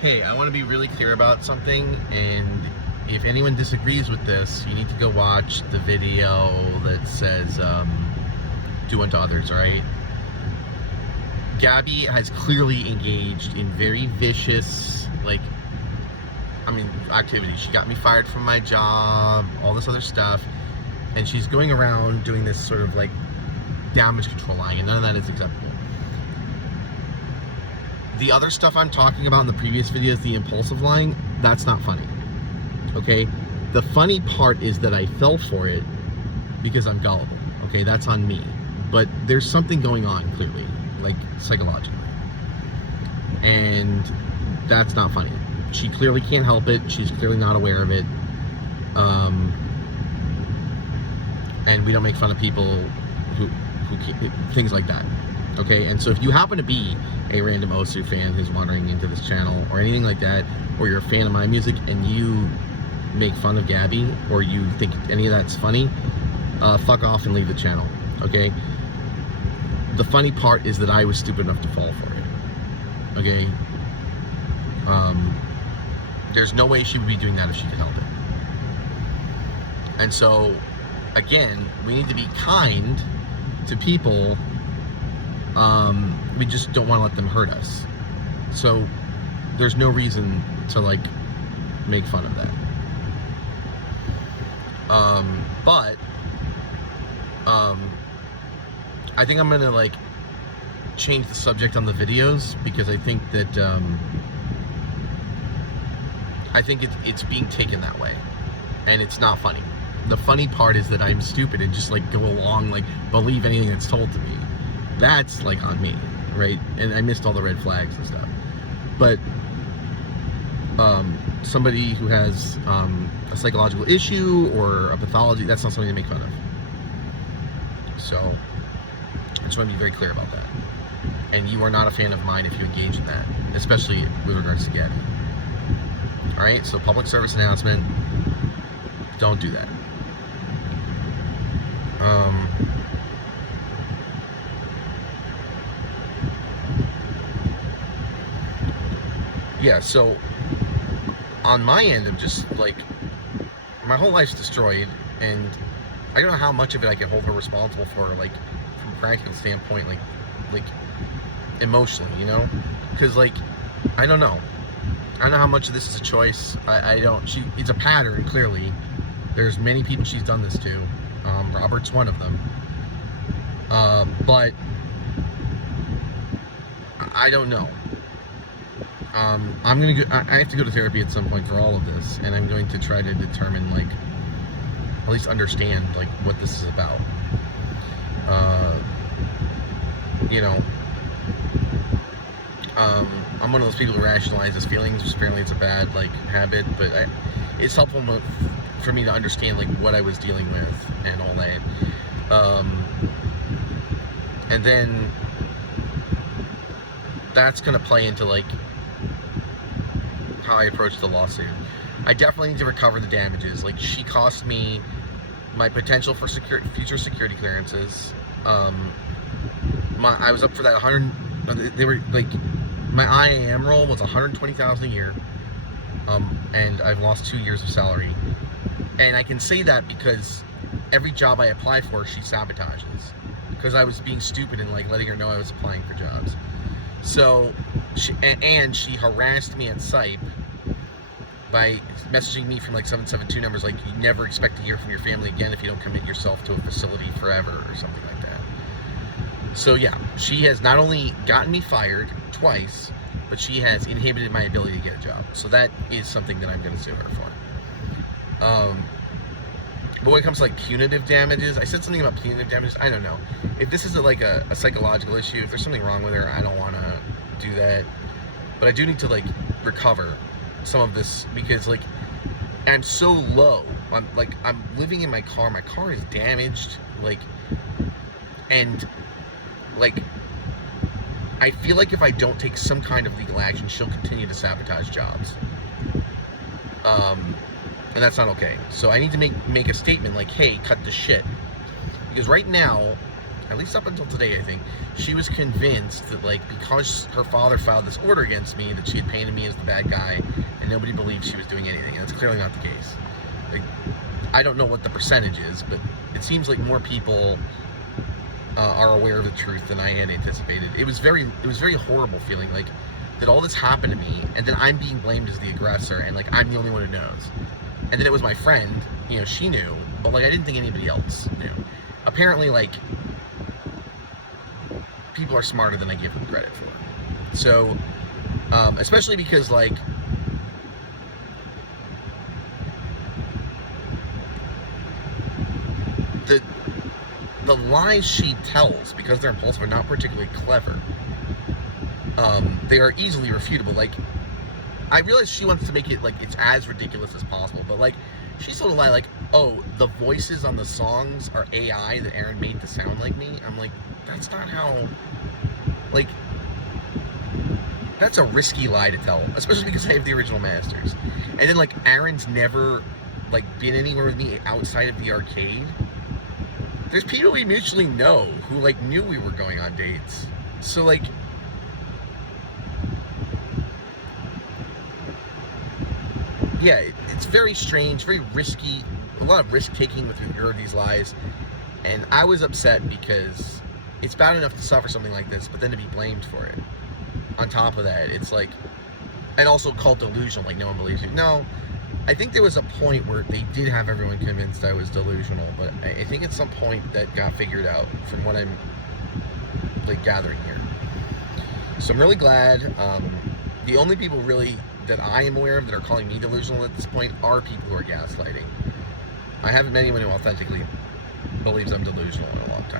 Hey, I want to be really clear about something, and if anyone disagrees with this, you need to go watch the video that says do unto others, all right? Gabby has clearly engaged in very vicious, activities. She got me fired from my job, all this other stuff, and she's going around doing this sort of damage control lying, and none of that is acceptable. The other stuff I'm talking about in the previous videos, the impulsive lying, that's not funny, okay? The funny part is that I fell for it because I'm gullible, okay? That's on me. But there's something going on, clearly, psychologically. And that's not funny. She clearly can't help it. She's clearly not aware of it. And we don't make fun of people who things like that, okay? And so if you happen to be a random Osu fan who's wandering into this channel or anything like that, or you're a fan of my music and you make fun of Gabby or you think any of that's funny, fuck off and leave the channel, okay? The funny part is that I was stupid enough to fall for it, okay? There's no way she would be doing that if she could help it. And so, again, we need to be kind to people. We just don't want to let them hurt us. So there's no reason to make fun of that. But I think I'm gonna change the subject on the videos, because I think that it's being taken that way, and it's not funny. The funny part is that I'm stupid and just go along, believe anything that's told to me. That's on me, right? And I missed all the red flags and stuff. But somebody who has a psychological issue or a pathology, that's not something to make fun of. So I just want to be very clear about that. And you are not a fan of mine if you engage in that, especially with regards to Gabby. All right, so public service announcement, don't do that. Yeah, so on my end, I'm just my whole life's destroyed, and I don't know how much of it I can hold her responsible for, from a practical standpoint, emotionally, you know? Because, I don't know. I don't know how much of this is a choice. It's a pattern, clearly. There's many people she's done this to. Robert's one of them. But I don't know. I have to go to therapy at some point for all of this, and I'm going to try to determine, at least understand, what this is about. I'm one of those people who rationalizes feelings, which apparently it's a bad, habit, but it's helpful for me to understand, what I was dealing with and all that. And then that's going to play into, how I approach the lawsuit. I definitely need to recover the damages. She cost me my potential for future security clearances. I was up for that they were my IAM role was $120,000 a year, and I've lost 2 years of salary. And I can say that because every job I apply for, she sabotages, because I was being stupid and letting her know I was applying for jobs. So she harassed me at Skype by messaging me from 772 numbers, you never expect to hear from your family again if you don't commit yourself to a facility forever, or something like that. So yeah, she has not only gotten me fired twice, but she has inhibited my ability to get a job. So that is something that I'm going to sue her for. But when it comes to punitive damages, I said something about punitive damages. I don't know if this is a psychological issue. If there's something wrong with her, I don't want to do that. But I do need to recover some of this, because I'm so low. I'm living in my car. My car is damaged. And I feel if I don't take some kind of legal action, she'll continue to sabotage jobs. And that's not okay. So I need to make a statement hey, cut the shit. Because right now, at least up until today, I think, she was convinced that, like, because her father filed this order against me, that she had painted me as the bad guy, and nobody believed she was doing anything. And that's clearly not the case. Like, I don't know what the percentage is, but it seems like more people are aware of the truth than I had anticipated. It was very horrible feeling like that all this happened to me, and then I'm being blamed as the aggressor, and like I'm the only one who knows. And then it was my friend, you know, she knew, but like I didn't think anybody else knew. Apparently, like, people are smarter than I give them credit for. So, especially because, like, the lies she tells, because they're impulsive, are not particularly clever. They are easily refutable. Like, I realize she wants to make it like it's as ridiculous as possible, but like she told a lie like, oh, the voices on the songs are AI that Aaron made to sound like me. I'm like, that's not how. Like, that's a risky lie to tell, especially because I have the original masters. And then like Aaron's never like been anywhere with me outside of the arcade. There's people we mutually know who like knew we were going on dates. So like, yeah, it's very strange, very risky, a lot of risk taking with regard to these lies. And I was upset because it's bad enough to suffer something like this, but then to be blamed for it. On top of that, it's like, and also called delusional, like no one believes you. No, I think there was a point where they did have everyone convinced I was delusional, but I think at some point that got figured out from what I'm like gathering here. So I'm really glad. The only people really that I am aware of that are calling me delusional at this point are people who are gaslighting. I haven't met anyone who authentically believes I'm delusional in a long time.